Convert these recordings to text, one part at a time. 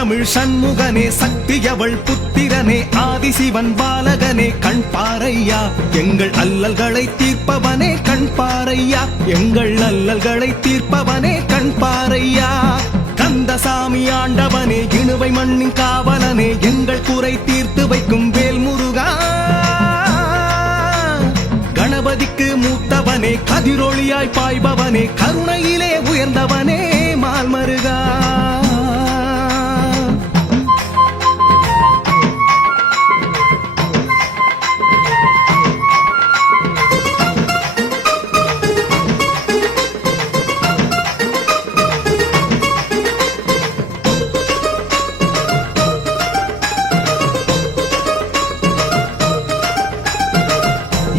சங்கத்தமிழ் சண்முகனே சக்தியவள் புத்திரனே ஆதிசிவன் பாலகனே கண் பாரையா எங்கள் அல்லல்களை தீர்ப்பவனே கண் பாரையா எங்கள் அல்லல்களை தீர்ப்பவனே கண் பாரையா கந்தசாமி ஆண்டவனே இணுவை மண்ணின் காவலனே எங்கள் குறை தீர்த்து வைக்கும் வேல் முருகா கணபதிக்கு மூத்தவனே கதிரொளியாய் பாய்பவனே கருணையிலே உயர்ந்தவனே மால்மருகா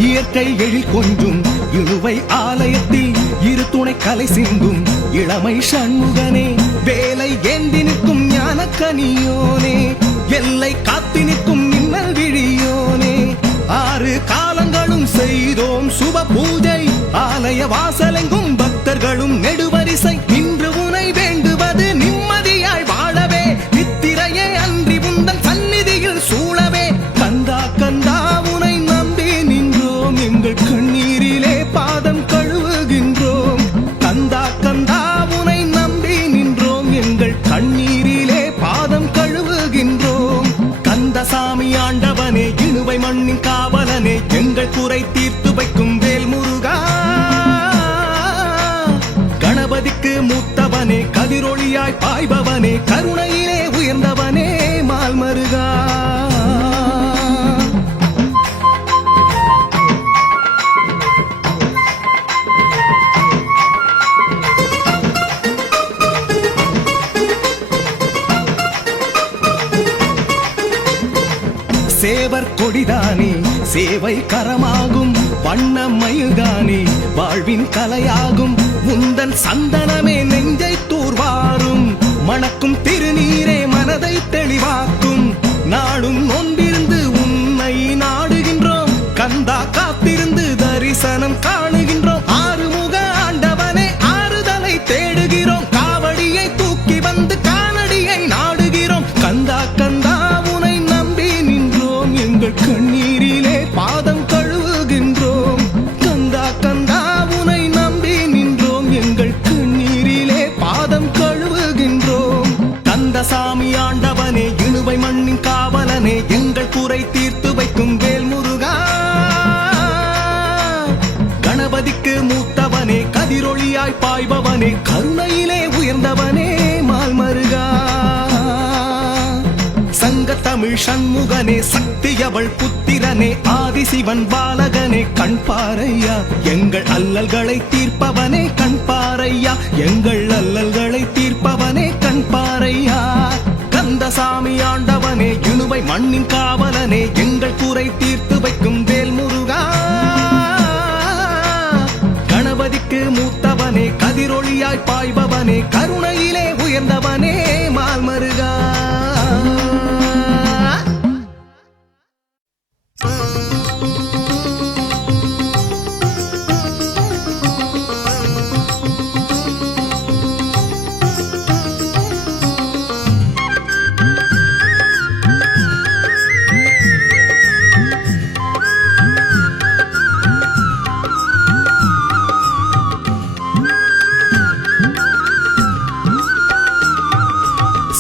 இயற்கை எழில் கொஞ்சும் இழுவை ஆலயத்தில் இரு துணை கலை சிந்தும் இளமை சண்முகனே வேலை ஏந்தி நிற்கும் ஞான கனியோனே எல்லை காத்து நிற்கும் மின்னல் விழியோனே ஆறு காலங்களும் செய்தோம் சுப பூஜை ஆலய வாசலெங்கும் பக்தர்களும் நெடுவரிசை நின்று உனை வேண்டுவது நிம்மதியாய் வாழவே நித்திரையே அன்றி உந்தன் சந்நிதியில் சூழவே கந்தா கந்தா உனை நம்பி நின்றோம் எங்கள் கண்ணீரிலே பாதம் கழுவுகின்றோம் கந்தா கந்தா உனை நம்பி நின்றோம் எங்கள் கண்ணீரிலே பாதம் கழுவுகின்றோம் கந்தசாமி ஆண்டவனே இணுவை மண்ணின் காவலனே எங்கள் குறை தீர்த்து வைக்கும் வேல் முருகா கணபதிக்கு மூத்தவனே கதிரொளியாய் பாய்பவனே கருணையிலே உயர்ந்தவனே மால்மருகா சேவர் கொடிதானே சேவை கரமாகும் வண்ணமயில்தானே வாழ்வின் கலையாகும் முந்தன் சந்தனமே நெஞ்சை தூர்வாரும் மணக்கும் திருநீரே மனதை தெளிவாக்கும் நாளும் நொன்பிருந்து உன்னை நாடுகின்றோம் கந்தா காத்திருந்து தரிசனம் காணுகின்றோம் ஆறுமுக ஆண்டவனே ஆறுதலை தேடுகிறோம் காவடியை தூக்கி வந்து காணடியை நாடுகிறோம் கந்தா கந்தா உனை நம்பி நின்றோம் எங்கள் கண்ணீரிலே பாதம் கழுவுகின்றோம் கந்தா கந்தா உனை நம்பி நின்றோம் எங்கள் கண்ணீரிலே பாதம் கழுவுகின்றோம் கந்தசாமி ஆண்டவனே இணுவை மண்ணின் காவலனே எங்கள் குறை தீர்த்து வைக்கும் வேல் முருகா கணபதிக்கு மூத்தவனே கதிரொளியாய் பாய்பவனே கருணையிலே உயர்ந்தவனே மால்மருகா சங்கத்தமிழ் சண்முகனே சக்தியவள் புத்திரனே ஆதிசிவன் பாலகனே கண் பாரையா எங்கள் அல்லல்களை தீர்ப்பவனே கண் பாரையா எங்கள் அல்லல்களை தீர்ப்பவனே கண் பாரையா கந்தசாமி ஆண்டவனே இணுவை மண்ணின் காவலனே எங்கள் குறை தீர்த்து வைக்கும் வேல் முருகா கணபதிக்கு மூத்தவனே கதிரொளியாய் பாய்பவனே கருணையிலே உயர்ந்தவனே மால்மருகா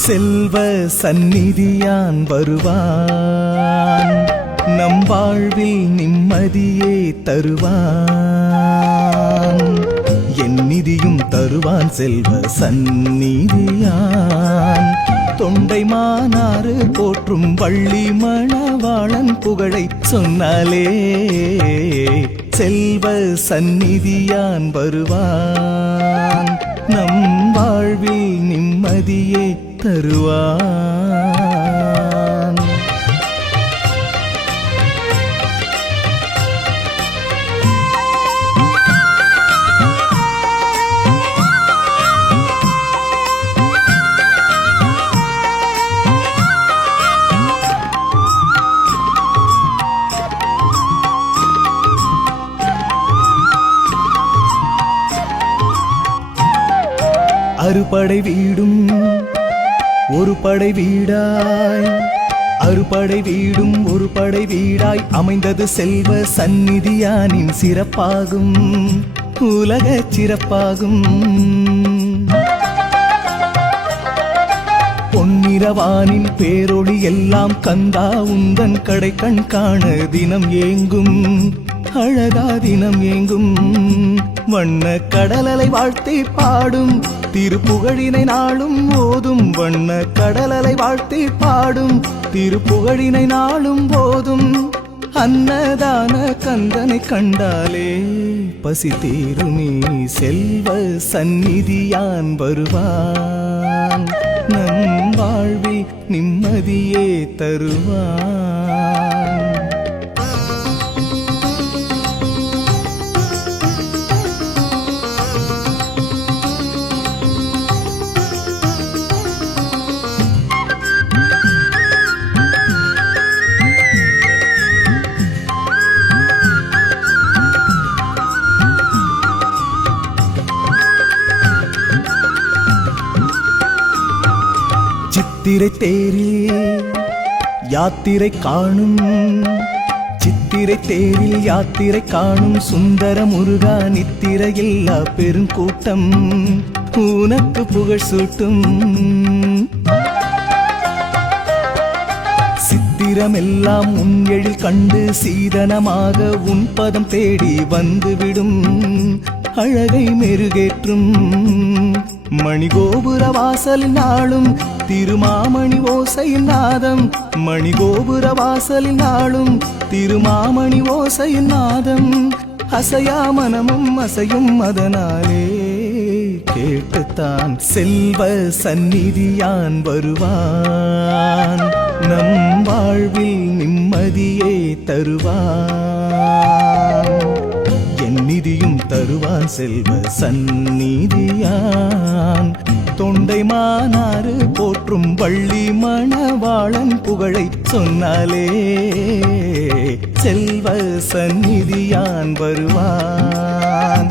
செல்வ சந்நிதியான் வருவான் நம் வாழ்வில் நிம்மதியே தருவான் என் நிதியும் தருவான் செல்வ சந்நிதியான் தொண்டை மானாறு போற்றும் வள்ளி மணவாளன் புகழை சொன்னாலே செல்வ சந்நிதியான் வருவான் நம் வாழ்வில் நிம்மதியே தருவான் அறுபடை வீடும் ஒரு படை வீடாய் அறுபடை வீடும் ஒரு படை வீடாய் அமைந்தது செல்வ சந்நிதியானின் சிறப்பாகும் உலக சிறப்பாகும். பொன்னிறவானின் பேரொளி எல்லாம் கந்தா உந்தன் கடை கண் காண தினம் ஏங்கும் அழகா தினம் ஏங்கும். வண்ண கடலலை வாழ்த்தி பாடும் திருப்புகழினை நாளும் ஓதும். வண்ண கடலலை வாழ்த்தி பாடும் திருப்புகழினை நாளும் போதும். அன்னதான கந்தனை கண்டாலே பசி தீருமே செல்வ சந்நிதியான் வருவான். நம் வாழ்வில் நிம்மதியே தருவான். சித்திரை தேரில் யாத்திரை காணும் சித்திரை தேரில் யாத்திரை காணும் சுந்தர முருகா நித்திரையில்லா பெருங்கூட்டம் உனக்கு புகழ் சூட்டும். சித்திரமெல்லாம் உன் எழில் கண்டு சீதனமாக உன் பதம் தேடி வந்துவிடும் அழகை மெருகேற்றும். மணிகோபுர வாசலில் நாளும் திருமாமணி ஓசையின் நாதம். மணிகோபுர வாசலில் நாளும் திருமாமணி ஓசையின் நாதம். அசையா மனமும் அசையும் அதனாலே கேட்டுத்தான் செல்வ சந்நிதியான் வருவான். நம் வாழ்வில் நிம்மதியே தருவான். என் நிதியும் தருவான் செல்வ சந்நிதியான். தொண்டை மானாறு போற்றும் வள்ளி மணவாளன் புகழை சொன்னாலே செல்வ சந்நிதியான் வருவான்.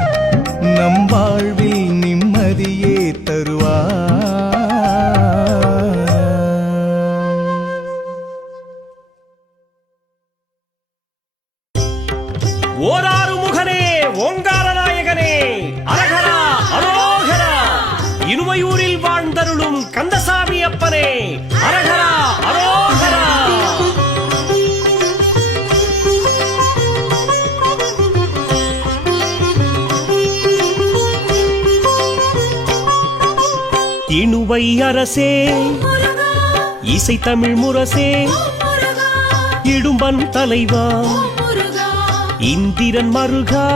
நம் வாழ்வில் நிம்மதியே தருவான். ஓராறு முகனே ஓங்கார நாயகனே அரகரா அரோகரா. இனுமையூரில் வாழ்ந்தருளும் கந்தசாமி அப்பனே அரகரா அரோகரா. இணுவை அரசே இசை தமிழ் முரசே இடும்பன் தலைவா இந்திரன் மருகா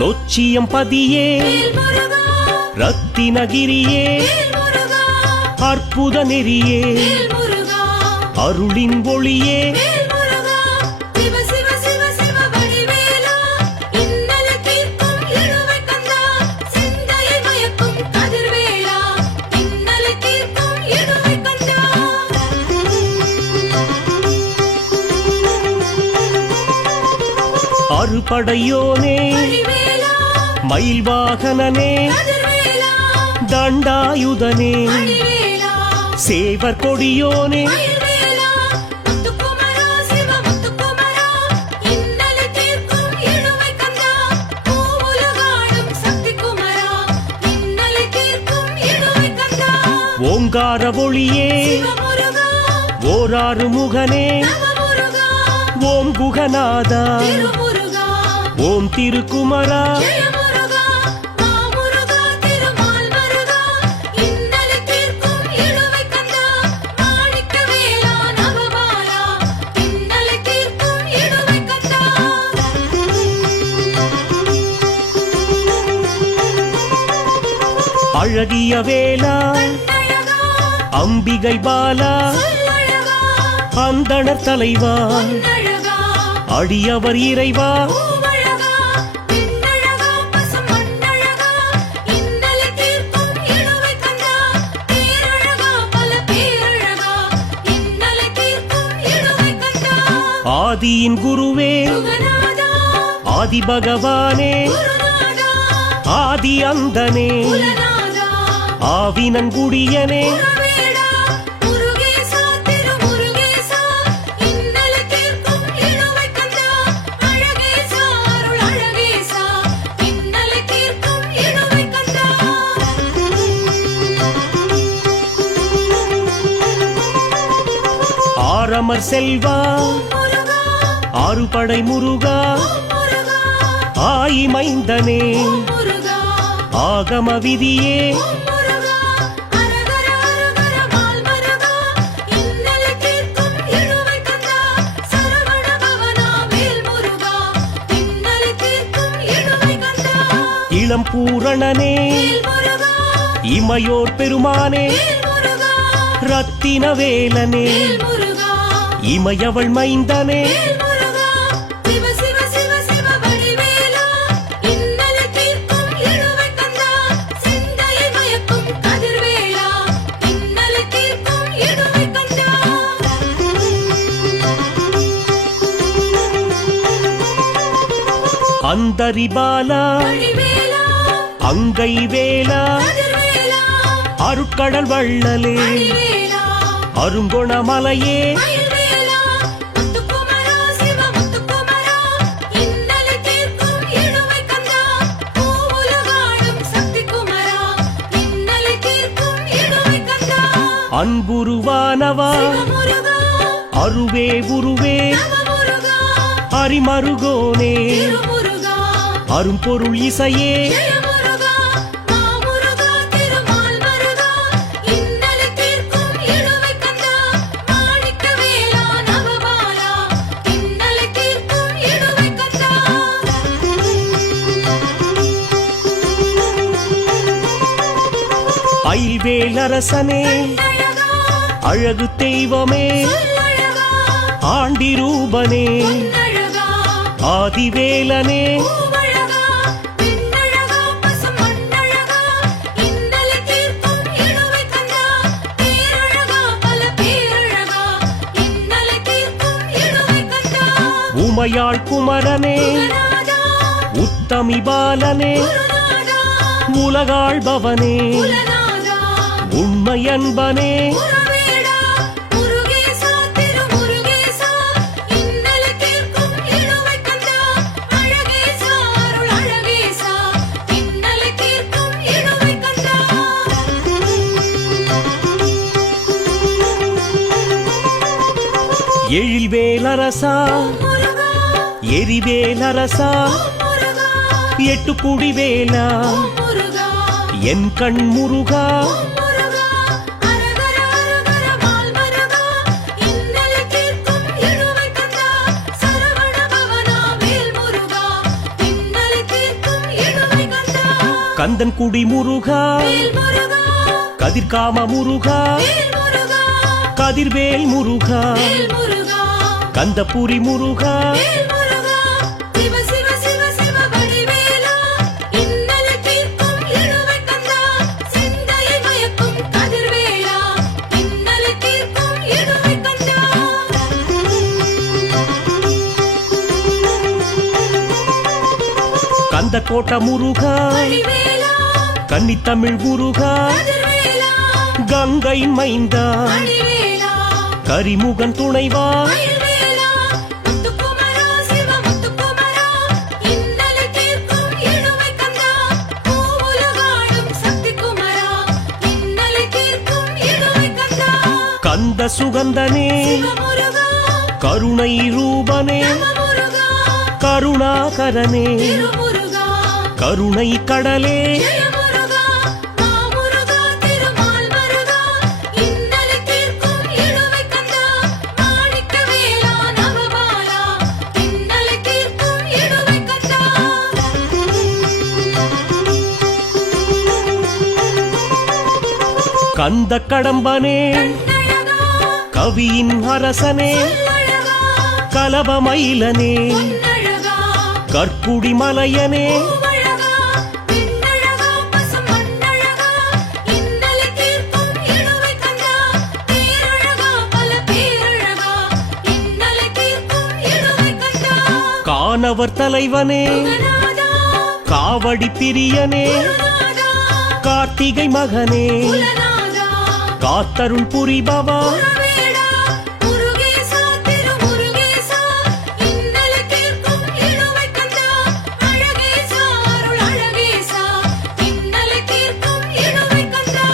நொச்சியம் பதியே ரத்தினகிரியே அற்புத நெறியே அருளின் ஒளியே அறுபடையோனே மயில் வாகனனே தண்டாயுதனே சேவர் கொடியோனே ஓங்கார ஒளியே ஓராறு முகனே ஓம் குகநாதா ஓம் திருக்குமரா அழகிய வேலா அம்பிகை பாலா அந்தணர் தலைவா அடியவர் இறைவா ஆதியின் குருவே குகநாதா ஆதி பகவானே குருநாதா ஆதி அந்தனே குலநாதா ஆவினங்குடியனே குருவேடா முருகேசா திருமுருகேசா இன்னலை தீர்க்கும் இழுவை கந்தா அழகேசா அருள் அழகேசா இன்னலை தீர்க்கும் இழுவை கந்தா ஆரமர் செல்வா முருகா ஆறுபடை முருகா முருகா ஆயி மைந்தனே முருகா ஆகம விதியே முருகா அரகர அரகர மால் மருகா இன்னலை தீர்க்கும் இழுவை கந்தா சரவண பவனா வேல் முருகா இன்னலை தீர்க்கும் இழுவை கந்தா இளம் பூரணனே வேல் முருகா இமையோர் பெருமானே வேல் முருகா ரத்தின வேலனே வேல் முருகா இமையவள் மைந்தனே வேல் முருகா சிவ சிவ சிவ சிவ வடிவேலா இன்னலை தீர்க்கும் இழுவை கந்தா சிந்தையை மயக்கும் கதிர்வேலா இன்னலை தீர்க்கும் இழுவை கந்தா அந்தரிபாலா வடிவேலா அங்கை வேலா கதிர்வேலா அருட்கடல் வள்ளலே வடிவேலா அருங்கொணமலையே மயில்வேலா முத்துக்குமரா சிவ முத்துக்குமரா இன்னலை தீர்க்கும் இழுவை கந்தா பூவுலகாடும் சக்தி குமரா இன்னலை தீர்க்கும் இழுவை கந்தா அன்புருவானவா முருகா அருவே உருவே நவமுருகா அரிமருகோனே திருமுருகா அரும்பொருள் இசையே ஜெயமுருகா மாமுருகா திருமால் மருகா இன்னலை தீர்க்கும் இழுவை கந்தா மாணிக்கவேலா நவபாலா இன்னலை தீர்க்கும் இழுவை கந்தா ஐவேலரசனே அழகா அழகு தெய்வமே சொல்லழகா ஆண்டிரூபனே அழகா ஆதிவேலனே பூவழகா பெண்ணழகா பசுமண்ணழகா இன்னலை தீர்க்கும் இழுவை கந்தா பேரழகா பல பேரழகா இன்னலை தீர்க்கும் இழுவை கந்தா உமையாள் குமரனே குகநாதா உத்தமி பாலனே குருநாதா உலகாள்பவனே குலநாதா உண்மையன்பனே குருவேடா முருகேசா திருமுருகேசா இன்னலை தீர்க்கும் இழுவை கந்தா அழகேசா அருள் அழகேசா இன்னலை தீர்க்கும் இழுவை கந்தா எழில்வேலரசா முருகா எரிவேலரசா முருகா எட்டுக்குடிவேலா முருகா என் கண் முருகா முருகா அரகர அரகர மால் மருகா இன்னலை தீர்க்கும் இழுவை கந்தா சரவண பவனா வேல் முருகா இன்னலை தீர்க்கும் இழுவை கந்தா கந்தன் குடி முருகா வேல் முருகா கதிர்காம முருகா வேல் முருகா கதிர்வேல் முருகா வேல் முருகா கந்தபுரி முருகா வேல் முருகா சிவ சிவ சிவ சிவ வடிவேலா இன்னலை தீர்க்கும் இழுவை கந்தா சிந்தையை மயக்கும் கதிர்வேலா இன்னலை தீர்க்கும் இழுவை கந்தா கந்த கோட்ட முருகா வடிவேலா கன்னித்தமிழ் முருகா கதிர்வேலா கங்கை மைந்தா வடிவேலா கரிமுகன் துணைவா மயில்வேலா முத்துக்குமரா சிவ முத்துக்குமரா இன்னலை தீர்க்கும் இழுவை கந்தா பூவுலகாடும் சக்தி குமரா இன்னலை தீர்க்கும் இழுவை கந்தா கந்த சுகந்தனே சிவமுருகா கருணை ரூபனே நவமுருகா கருணாகரனே திருமுருகா கருணை கடலே ஜெயமுருகா மாமுருகா திருமால் மருகா இன்னலை தீர்க்கும் இழுவை கந்தா மாணிக்கவேலா நவபாலா இன்னலை தீர்க்கும் இழுவை கந்தா கந்த கடம்பனே கண்ணழகா கவியின் அரசனே சொல்லழகா கலபமயிலனே பொன்னழகா கற்குடி மலையனே பூவழகா பெண்ணழகா பசுமண்ணழகா இன்னலை தீர்க்கும் இழுவை கந்தா பேரழகா பல பேரழகா இன்னலை தீர்க்கும் இழுவை வானவர் தலைவனே குகநாதா காவடி பிரியனே குருநாதா கார்த்திகை மகனே குலநாதா காத்தருள் புரிபவா குருவேடா முருகேசா திருமுருகேசா இன்னலை தீர்க்கும் இழுவைக் கந்தா அழகேசா அருள் அழகேசா இன்னலை தீர்க்கும் இழுவைக் கந்தா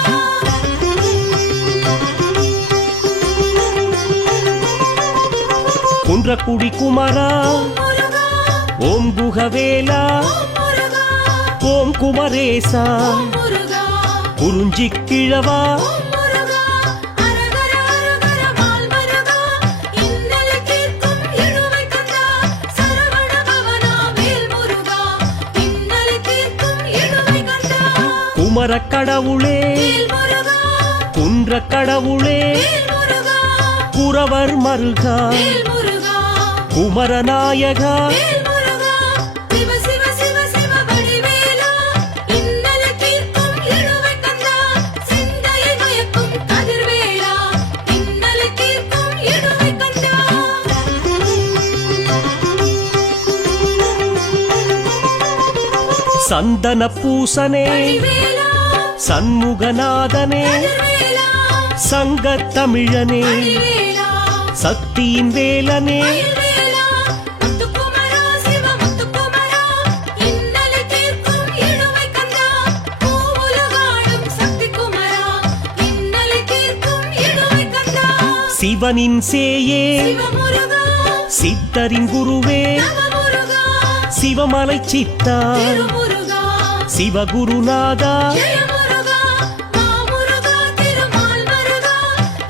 குன்றக்குடி குமரா முருகா ஓம் குகவேலா முருகா ஓம் குமரேசா முருகா குறிஞ்சி கிழவா முருகா அரகர அரகர மால் மருகா இன்னலை தீர்க்கும் இழுவைக் கந்தா சரவண பவனா வேல் முருகா இன்னலை தீர்க்கும் இழுவைக் கந்தா குமரக் கடவுளே வேல் முருகா குன்ற கடவுளே வேல் முருகா குறவர் மருகா வேல் முருகா குமரநாயகா வேல் முருகா சிவ சிவ சிவ சிவ வடிவேலா இன்னலை தீர்க்கும் இழுவைக் கந்தா சிந்தையை மயக்கும் கதிர்வேலா இன்னலை தீர்க்கும் இழுவைக் கந்தா சந்தன பூசனே வடிவேலா சண்முகநாதனே கதிர்வேலா சங்கத் தமிழனே வடிவேலா சக்தியின் வேலனே மயில்வேலா முத்துக்குமரா சிவ முத்துக்குமரா இன்னலை தீர்க்கும் இழுவைக் கந்தா பூவுலகாடும் சக்தி குமரா இன்னலை தீர்க்கும் இழுவைக் கந்தா சிவனின் சேயே சிவமுருகா சித்தரின் குருவே நவமுருகா சிவமலை சித்தா திருமுருகா சிவகுருநாதா ஜெயமுருகா மாமுருகா திருமால் மருகா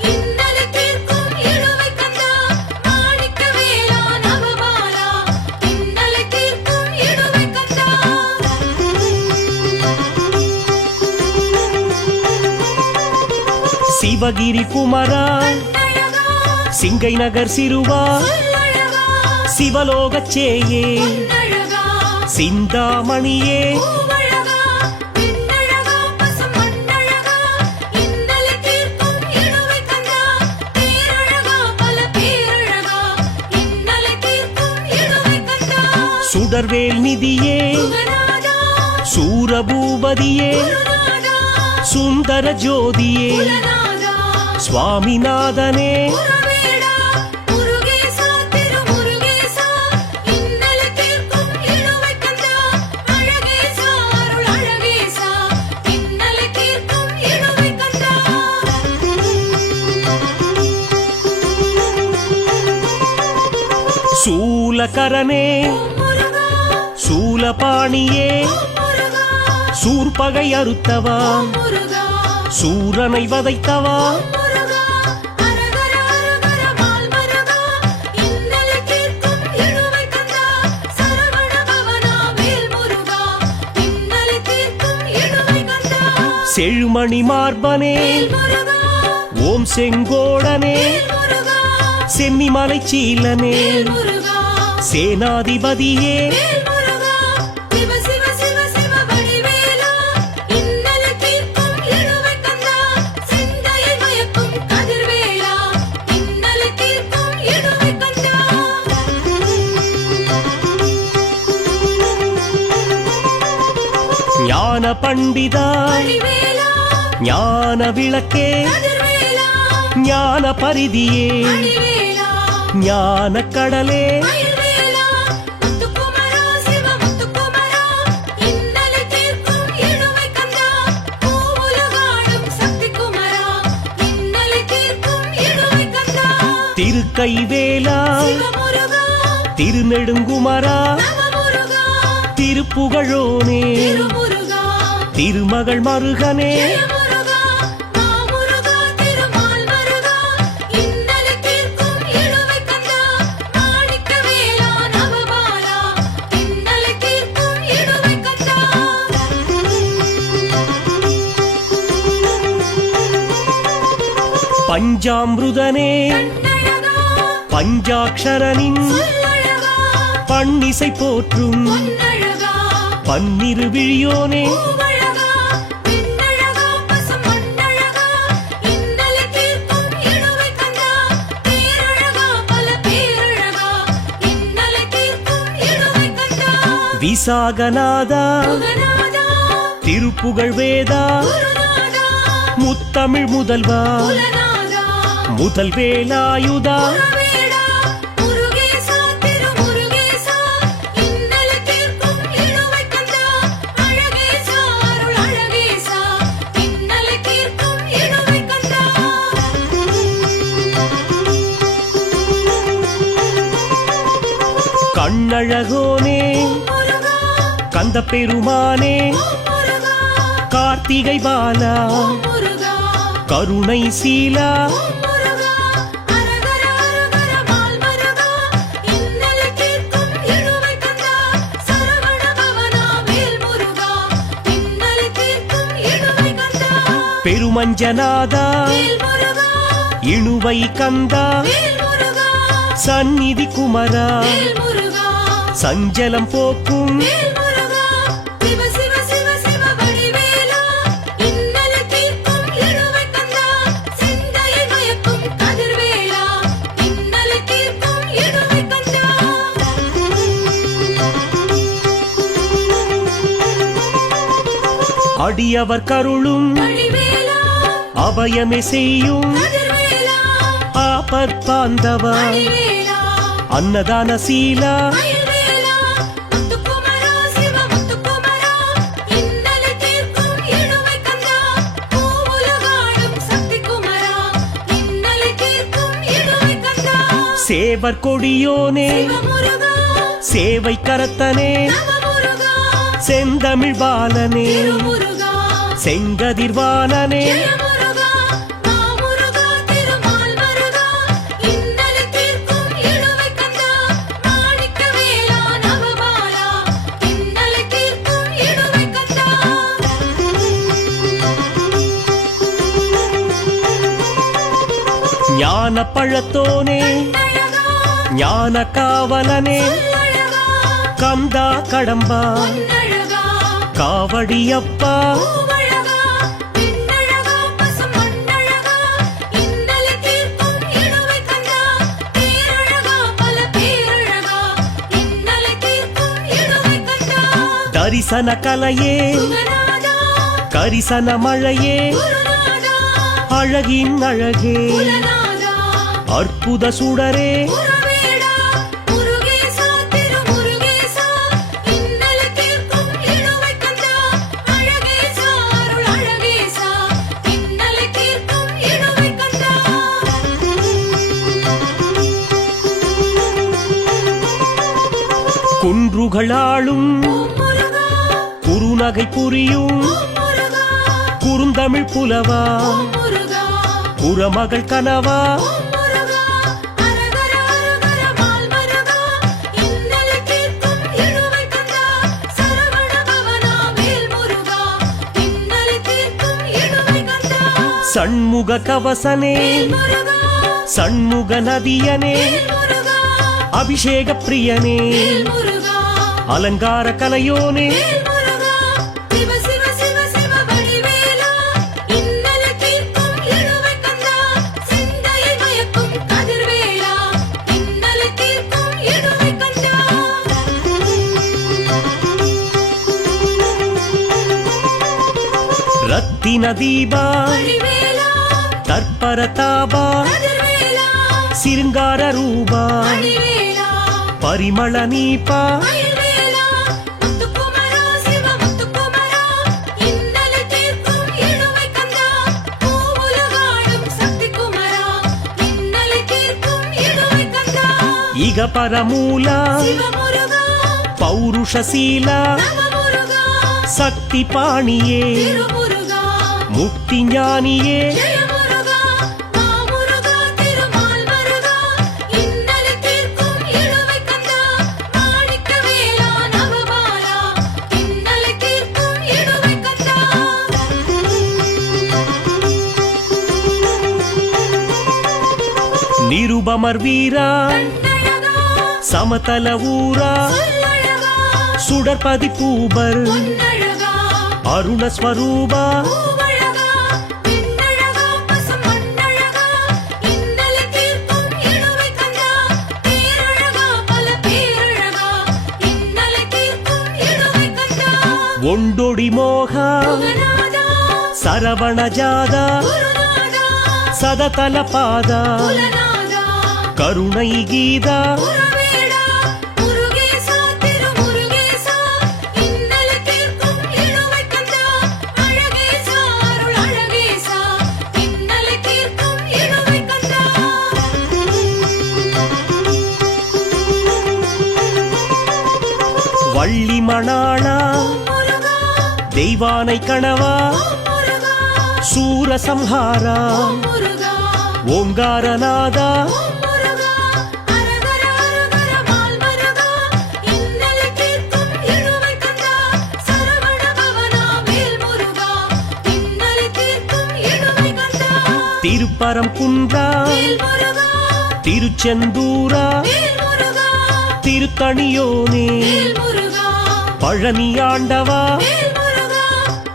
இன்னலை தீர்க்கும் இழுவைக் கந்தா மாணிக்கவேலா நவபாலா இன்னலை தீர்க்கும் இழுவைக் கந்தா சிவகிரி குமரா அழகா சிங்கை நகர் சிறுவா சொல்லழகா சிவலோகச் சேயே பொன்னழகா சிந்தாமணியே பூவழகா பெண்ணழகா பசும் மண்ணழகா இன்னலை தீர்க்கும் இழுவைக் கந்தா பேரழகா பல பேரழகா இன்னலை தீர்க்கும் இழுவைக் கந்தா சுடர்வேல் நிதியே குகநாதா சூரபூபதியே குருநாதா சுந்தர ஜோதியே குலநாதா சுவாமிநாதனே குருவேடா முருகேசா திருமுருகேசா இன்னலை தீர்க்கும் இழுவைக் கந்தா அழகேசா அருள் அழகேசா இன்னலை தீர்க்கும் இழுவைக் கந்தா சூலகரனே முருகா சூலபாணியே முருகா சூர்பகை அறுத்தவா முருகா சூரனை வதைத்தவா முருகா அரகர அரகர மால் மருகா இன்னலை தீர்க்கும் இழுவைக் கந்தா சரவண பவனா வேல் முருகா இன்னலை தீர்க்கும் இழுவைக் கந்தா செழுமணி மார்பனே வேல் முருகா ஓம் செங்கோடனே வேல் முருகா சென்னிமலை சீலனே வேல் முருகா சேனாதிபதியே வேல் முருகா சிவ சிவ சிவ சிவ வடிவேலா இன்னலை தீர்க்கும் இழுவைக் கந்தா சிந்தையை மயக்கும் கதிர்வேலா இன்னலை தீர்க்கும் இழுவைக் கந்தா ஞான பண்டிதா வடிவேலா ஞான விளக்கே கதிர்வேலா ஞான பரிதியே வடிவேலா ஞான கடலே மயில்வேலா முத்துக்குமரா சிவ முத்துக்குமரா இன்னலை தீர்க்கும் இழுவைக் கந்தா பூவுலகாடும் சக்தி குமரா இன்னலை தீர்க்கும் இழுவைக் கந்தா திருக்கைவேலா சிவமுருகா திருநெடுங்குமரா நவமுருகா திருப்புகழோனே திருமுருகா திருமகள் மருகனே ஜெயமுருகா மாமுருகா திருமால் மருகா இன்னலை தீர்க்கும் இழுவைக் கந்தா மாணிக்கவேலா நவபாலா இன்னலை தீர்க்கும் இழுவைக் கந்தா பஞ்சாமிருதனே கண்ணழகா பஞ்சாக்ஷரனின் சொல்லழகா பண்ணிசை போற்றும் பொன்னழகா பன்னிரு விழியோனே பூவழகா பெண்ணழகா பசும் மண்ணழகா இன்னலை தீர்க்கும் இழுவைக் கந்தா பேரழகா பல பேரழகா இன்னலை தீர்க்கும் இழுவைக் விசாகநாதா குகநாதா திருப்புகழ் வேதா குருநாதா முத்தமிழ் முதல்வா குலநாதா முதல் வேலாயுதா குலவேடா முருகேசா திருமுருகேசா இன்னலை தீர்க்கும் இழுவைக் கந்தா அழகேசா அருள் அழகேசா இன்னலை தீர்க்கும் இழுவைக் கந்தா கண்ணழகோனே முருகா கந்த பெருமானே முருகா கார்த்திகை பாலா முருகா கருணை சீலா முருகா அரகர அரகர மால் மருகா இன்னலை தீர்க்கும் இழுவைக் கந்தா சரவண பவனா வேல் முருகா இன்னலை தீர்க்கும் இழுவைக் கந்தா பெருமஞ்சநாதா வேல் முருகா இணுவை கந்தா வேல் முருகா சந்நிதி குமரா வேல் முருகா சஞ்சலம் போக்கும் வேல் முருகா சிவ சிவ சிவ சிவ வடிவேலா இன்னலை தீர்க்கும் இழுவைக் கந்தா சிந்தையை மயக்கும் கதிர்வேலா இன்னலை தீர்க்கும் இழுவைக் கந்தா அடியவர் கருளும் வடிவேலா அபயமே செய்யும் கதிர்வேலா ஆபற்பாந்தவா வடிவேலா அன்னதான சீலா மயில்வேலா முத்துக்குமரா சிவ முத்துக்குமரா இன்னலை தீர்க்கும் இழுவைக் கந்தா பூவுலகாடும் சக்தி குமரா இன்னலை தீர்க்கும் இழுவைக் கந்தா சேவர் கொடியோனே சிவமுருகா சேவை கரத்தனே நவமுருகா செந்தமிழ் பாலனே திருமுருகா செங்கதிர்வானனே ஜெயமுருகா மாமுருகா திருமால் மருகா இன்னலை தீர்க்கும் இழுவைக் கந்தா மாணிக்கவேலா நவபாலா இன்னலை தீர்க்கும் இழுவைக் கந்தா ஞான பழத்தோனே அழகா ஞான காவலனே அழகா கந்தா கடம்பா பொன்னழகா காவடியப்பா பூவழகா பின்னழகா பசும் மண்ணழகா இன்னலை தீர்க்கும் இழுவைக் கந்தா பேரழகா பல பேரழகா இன்னலை தீர்க்கும் இழுவைக் கந்தா தரிசன கலையே குகநாதா கரிசன மழையே குருநாதா அழகின் அழகே குலநாதா அற்புத சுடரே குலவேடா முருகேசா திருமுருகேசா இன்னலை தீர்க்கும் இழுவைக் கந்தா அழகேசா அருள் அழகேசா இன்னலை தீர்க்கும் இழுவைக் கந்தா குன்றுகளாளும் முருகா குறுநகை புரியும் முருகா குறுந்தமிழ் புலவா முருகா குறமகள் கனவா முருகா அரகர அரகர மால் மருகா இன்னலை தீர்க்கும் இழுவைக் கந்தா சரவண பவனா வேல் முருகா இன்னலை தீர்க்கும் இழுவைக் கந்தா சண்முக கவசனே வேல் முருகா சண்முக நதியனே வேல் முருகா அபிஷேக பிரியனே வேல் முருகா அலங்கார கலையோனே வேல் முருகா சிவ சிவ சிவ சிவ வடிவேலா இன்னலை தீர்க்கும் இழுவைக் கந்தா சிந்தையை மயக்கும் கதிர்வேலா இன்னலை தீர்க்கும் இழுவைக் கந்தா ரத்தின தீபா வடிவேலா தற்பர தாபா கதிர்வேலா சிருங்கார ரூபா வடிவேலா பரிமள நீபா மயில்வேலா முத்துக்குமரா சிவ முத்துக்குமரா இன்னலை தீர்க்கும் இழுவைக் கந்தா பூவுலகாடும் சக்தி குமரா இன்னலை தீர்க்கும் இழுவைக் கந்தா இக பரமூலா சிவமுருகா பௌருஷசீலா நவமுருகா சக்தி பாணியே திருமுருகா முக்தி ஞானியே ஜெயமுருகா மாமுருகா திருமால் மருகா இன்னலை தீர்க்கும் இழுவைக் கந்தா மாணிக்கவேலா நவபாலா இன்னலை தீர்க்கும் இழுவைக் கந்தா நிருபமர் வீரா கண்ணழகா சமதல ஊரா சொல்லழகா சுடற்பதி பூபர் பொன்னழகா அருணஸ்வரூபா பூவழகா பின்னழகா பசும் மண்ணழகா இன்னலை தீர்க்கும் இழுவைக் கந்தா பேரழகா பல பேரழகா இன்னலை தீர்க்கும் இழுவைக் சுண்டொடி மோகா குகநாதா சரவண ஜாதா குருநாதா சததல பாதா குலநாதா கருணை கீதா குருவேடா முருகேசா திருமுருகேசா இன்னலை தீர்க்கும் இழுவை கந்தா அழகேசா அருள் அழகேசா இன்னலை தீர்க்கும் இழுவை கந்தா வள்ளி மணாளா முருகா தெய்வானை கணவா முருகா சூரசம்ஹாரா முருகா ஓங்காரநாதா முருகா அரகர அரகர மால் மருகா இன்னலை தீர்க்கும் இழுவை கந்தா சரவண பவனா வேல் முருகா இன்னலை தீர்க்கும் இழுவை கந்தா திருப்பரம் குன்றா வேல் முருகா திருச்செந்தூரா வேல் முருகா திருத்தணியோனே வேல் முருகா பழனி ஆண்டவா வேல் முருகா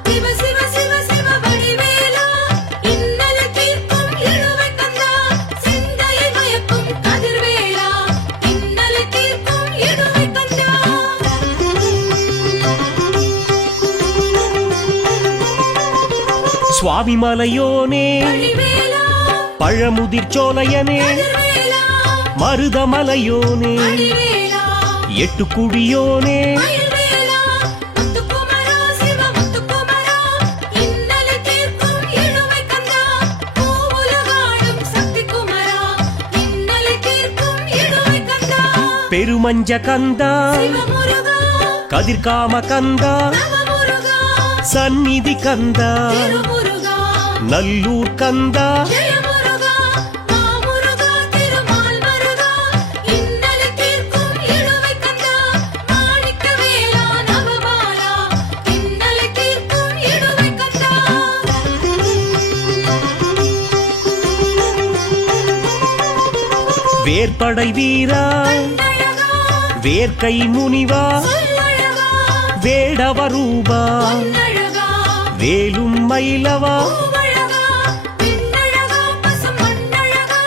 சிவ சிவ சிவ சிவ வடிவேலா இன்னலை தீர்க்கும் இழுவை கந்தா சிந்தையை மயக்கும் கதிர்வேலா இன்னலை தீர்க்கும் இழுவை கந்தா சுவாமி மலையோனே வடிவேலா பழமுதிர் சோலையனே கதிர்வேலா மருதமலையோனே வடிவேலா எட்டுக்குழியோனே மயில்வேலா முத்துக்குமரா சிவ முத்துக்குமரா இன்னலை தீர்க்கும் இழுவை கந்தா பூவுலகாடும் சக்தி குமரா இன்னலை தீர்க்கும் இழுவை கந்தா பெருமஞ்ச கந்தா சிவமுருகா கதிர்காம கந்தா நவமுருகா சந்நிதி கந்தா திருமுருகா நல்லூர் கந்தா ஜெயமுருகா மாமுருகா திருமால் மருகா இன்னலை தீர்க்கும் இழுவை கந்தா மாணிக்கவேலா நவபாலா இன்னலை தீர்க்கும் இழுவை கந்தா வேற்படை வீரா அழகா வேர்க்கை முனிவா சொல்லழகா வேடவரூபா பொன்னழகா வேலும் மயிலவா பூவழகா பெண்ணழகா பசும் மண்ணழகா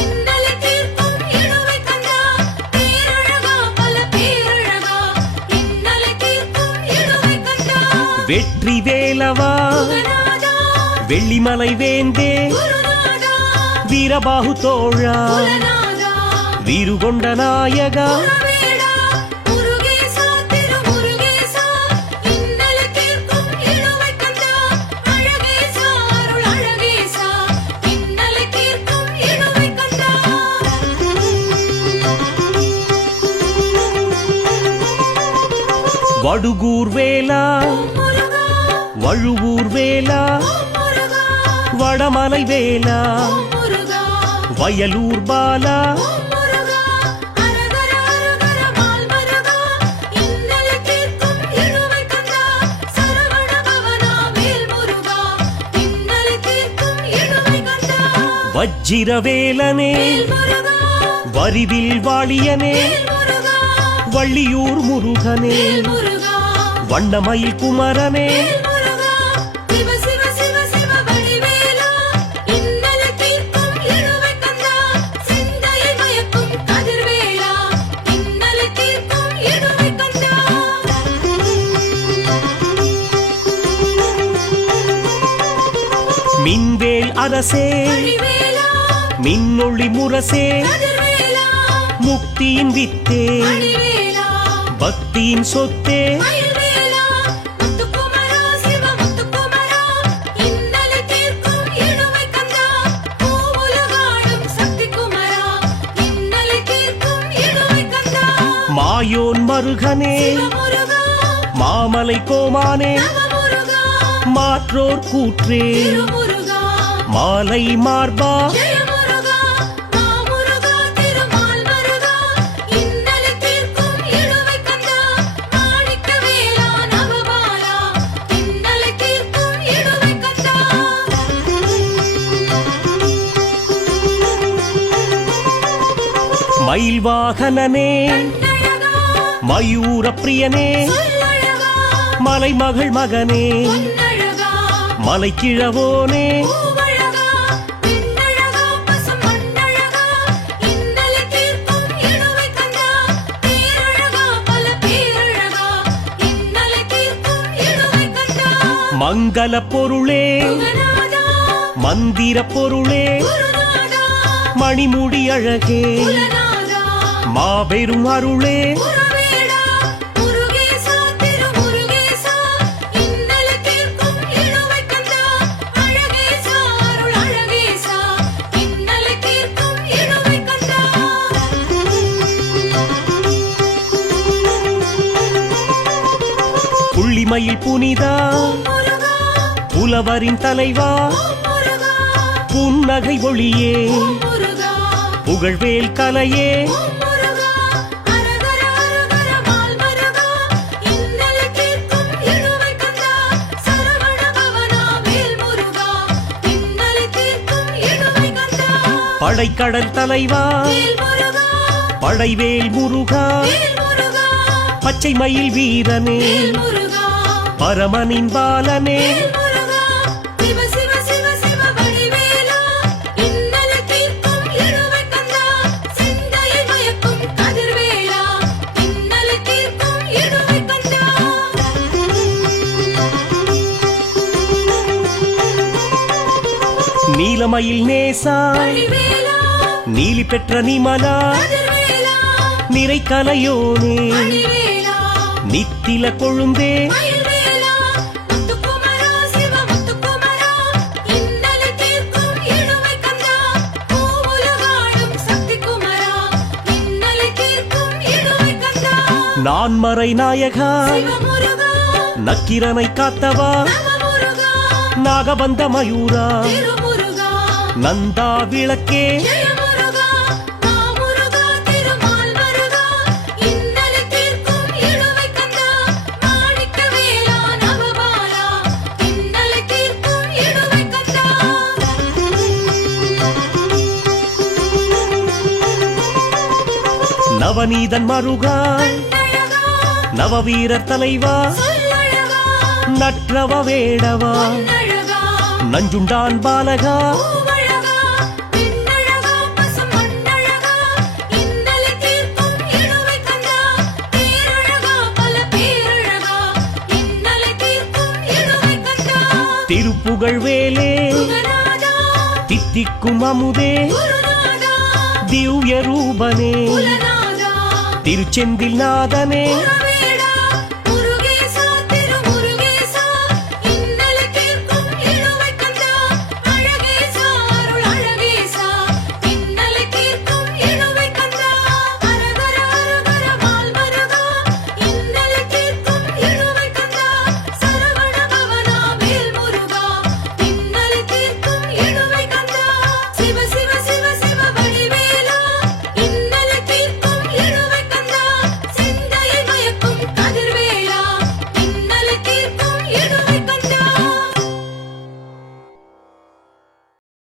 இன்னலை தீர்க்கும் இழுவை கந்தா பேரழகா பல பேரழகா இன்னலை தீர்க்கும் இழுவை கந்தா வெற்றி வேலவா குகநாதா வெள்ளிமலை வேந்தே குருநாதா வீரபாகு தோழா குலநாதா வீறுகொண்ட நாயகா குருவேடா முருகேசா திருமுருகேசா இன்னலை தீர்க்கும் இழுவை கந்தா அழகேசா அருள் அழகேசா இன்னலை தீர்க்கும் இழுவை கந்தா வடுகூர் வேலா முருகா வழுவூர் வேலா முருகா வடமலை வேலா முருகா வயலூர் பாலா முருகா அரகர அரகர மால் மருகா இன்னலை தீர்க்கும் இழுவை கந்தா சரவண பவனா வேல் முருகா இன்னலை தீர்க்கும் இழுவை கந்தா வஜ்ஜிரவேலனே வேல் முருகா வரிவில் வாழியனே வேல் முருகா வள்ளியூர் முருகனே வேல் முருகா வண்ணமயில் குமரனே வேல் முருகா சிவ சிவ சிவ சிவ வடிவேலா இன்னலை தீர்க்கும் இழுவை கந்தா சிந்தையை மயக்கும் கதிர்வேலா இன்னலை தீர்க்கும் இழுவை கந்தா மின்வேல் அரசே வடிவேலா மின்னொளி முரசே கதிர்வேலா முக்தியின் வித்தே வடிவேலா பக்தியின் சொத்தே மயில்வேலா முத்துக்குமரா சிவ முத்துக்குமரா இன்னலை தீர்க்கும் இழுவை கந்தா பூவுலகாடும் சக்தி குமரா இன்னலை தீர்க்கும் இழுவை கந்தா மாயோன் மருகனே சிவமுருகா மாமலை கோமானே நவமுருகா மாற்றோர் கூற்றே திருமுருகா மாலை மார்பா ஜெயமுருகா மாமுருகா திருமால் மருகா இன்னலை தீர்க்கும் இழுவை கந்தா மாணிக்கவேலா நவபாலா இன்னலை தீர்க்கும் இழுவை கந்தா மயில் வாகனனே கண்ணழகா மயூர பிரியனே சொல்லழகா மலைமகள் மகனே பொன்னழகா மலைக்கிழவோனே பூவழகா பெண்ணழகா பசும் மண்ணழகா இன்னலை தீர்க்கும் இழுவை கந்தா பேரழகா பல பேரழகா இன்னலை தீர்க்கும் இழுவை மங்கள பொருளே குகநாதா மந்திர பொருளே குருநாதா மணிமுடி அழகே குலநாதா மாபெரும் அருளே குருவேடா முருகேசா திருமுருகேசா இன்னலை தீர்க்கும் இழுவை கந்தா அழகேசா அருள் அழகேசா இன்னலை தீர்க்கும் இழுவை கந்தா புள்ளிமயில் புனிதா முருகா புலவரின் தலைவா முருகா புன்னகை ஒளியே முருகா புகழ்வேல் கலையே முருகா அரகர அரகர மால் மருகா இன்னலை தீர்க்கும் இழுவை கந்தா சரவண பவனா வேல் முருகா இன்னலை தீர்க்கும் இழுவை கந்தா படைக்கடல் தலைவா வேல் முருகா படைவேல் முருகா வேல் முருகா பச்சை மயில் வீரனே வேல் முருகா பரமனின் பாலனே வேல் முருகா சிவ சிவ சிவ சிவ வடிவேலா இன்னலை தீர்க்கும் இழுவை கந்தா சிந்தையை மயக்கும் கதிர்வேலா இன்னலை தீர்க்கும் இழுவை கந்தா நீலமயில் நேசா வடிவேலா நீலி பெற்ற நிமலா கதிர்வேலா நிறை கலையோனே வடிவேலா நித்தில கொழுந்தே மயில்வேலா முத்துக்குமரா சிவ முத்துக்குமரா இன்னலை தீர்க்கும் இழுவை கந்தா பூவுலகாடும் சக்தி குமரா இன்னலை தீர்க்கும் இழுவை கந்தா நான்மறை நாயகா சிவமுருகா நக்கிரனை காத்தவா நவமுருகா நாகபந்த மயூரா திருமுருகா நந்தா விளக்கே ஜெயமுருகா மாமுருகா திருமால் மருகா இன்னலை தீர்க்கும் இழுவை கந்தா மாணிக்க வேலா நவபாலா இன்னலை தீர்க்கும் இழுவை கந்தா நவநீதன் மருகா அழகா நவவீரர் தலைவா சொல்லழகா நற்றவ வேடவா அழகா நஞ்சுண்டான் பாலகா பூவழகா பெண்ணழகா பசும் மண்ணழகா இன்னலை தீர்க்கும் இழுவை கந்தா பேரழகா பல பேரழகா இன்னலை தீர்க்கும் இழுவை கந்தா திருப்புகழ் வேலே குகநாதா தித்திக்கும் அமுதே குருநாதா திவ்ய ரூபனே குலநாதா திருச்செந்தில் நாதனே